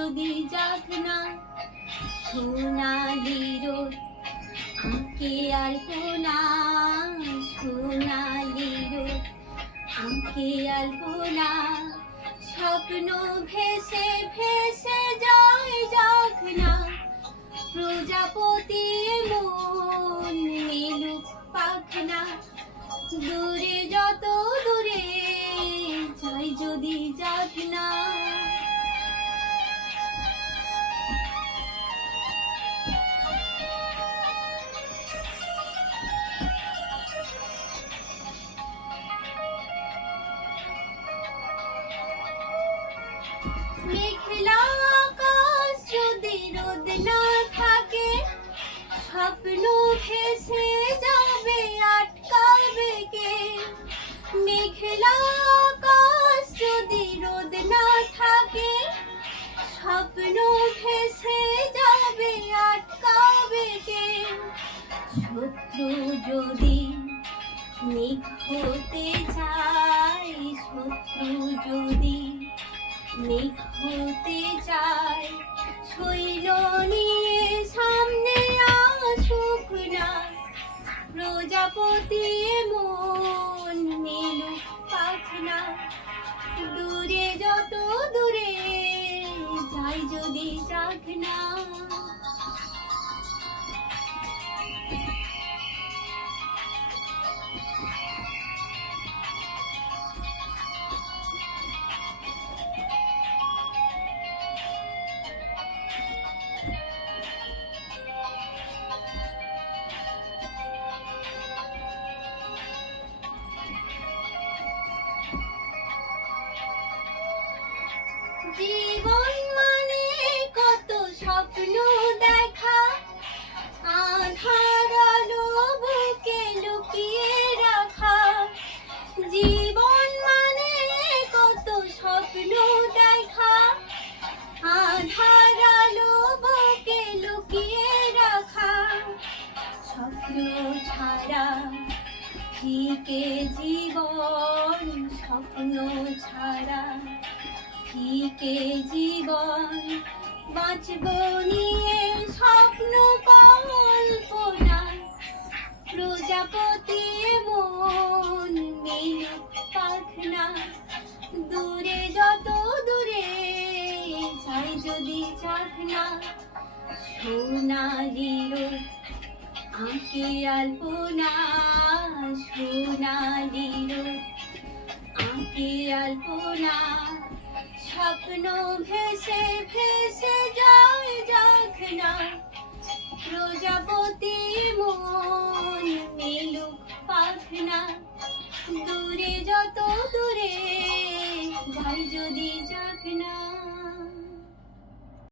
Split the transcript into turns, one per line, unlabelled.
যদি যাক না, সোনালি রোদ আঁকে আলপনা সোনালি রোদ আঁকে আলপনা স্বপ্ন ভেসে ভেসে যায়, যাক না, প্রজাপতি মন মেলুক পাখনা। দূরে যত দূরে যাই, যদি যাক না মেঘলা আকাশ যদি রোদ না থাকে, স্বপ্ন ভেসে যাবে, আটকাবে কে? মেঘলা আকাশ যদি থাকে, স্বপ্ন ভেসে যাবে, আটকাবে কে? শত্রু যদি হতে চায়, শত্রু যদি মেঘ হতে চায় শৈল নিয়ে সামনে আসুক না প্রজাপতি মন মেলুক পাখনা। দূরে যত দূরে যাই যদি যাক জীবন মানে কত স্বপ্ন দেখা। আধার আলো বুকে লুকিয়ে রাখা। জীবন মানে কত স্বপ্ন দেখা। আধার আলো বুকে লুকিয়ে রাখা। স্বপ্ন ছাড়া ফিকে জীবন, স্বপ্ন ছাড়া ফিকে জীবন বাঁচব নিয়ে স্বপ্ন কল্পনা। প্রজাপতি মন মিলুক পাখনা। দূরে যত দূরে যাই যদি চাখনা সোনালি আঁকে আলপনা সোনালি আঁকে আলপনা। স্বপ্ন ভেসে ভেসে যায় যখনা প্রজাপতি মন মেলু পাখনা। দূরে যত দূরে যাই যদি যখনা